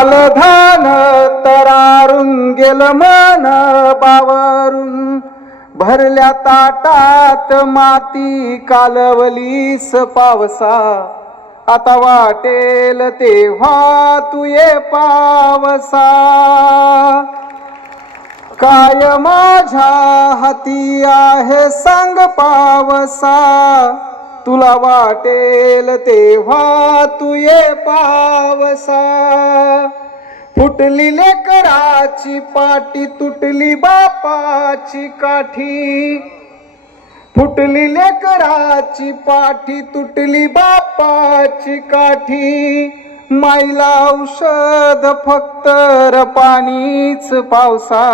पावरून धान तरारून गेल मन बावरून. भरल्या ताटात माती कालवलीस पावसा. आता वाटेल तेव्हा तू ये पावसा. काय माझ्या हाती आहे सांग पावसा. तुला वाटेल तेव्हा तू ये पावसा. फुटली लेकराची पाटी तुटली बापाची काठी. फुटली लेकराची पाठी तुटली बापाची काठी. माईला औषध फक्त पाणीच पावसा.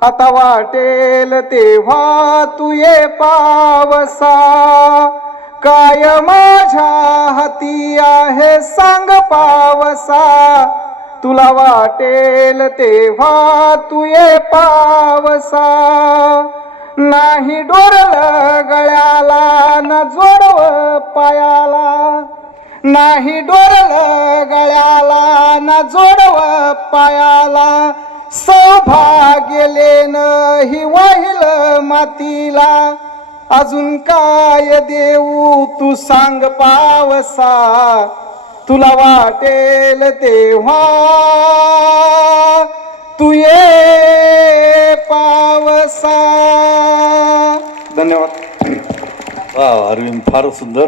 आता वाटेल तेव्हा तू ये पावसा. काय माझ्या हाती आहे सांग पावसा. तुला वाटेल तेव्हा तू ये पावसा. नाही डोरल गळ्याला न जोडव पायाला. नाही डोरल गळ्याला न जोडव पायाला. सौभाग्यले न ही वाहिल मातीला. अजून काय देऊ तू सांग पावसा. तुला वाटेल तेव्हा तू ये पावसा. धन्यवाद. वा अरविंद फार सुंदर.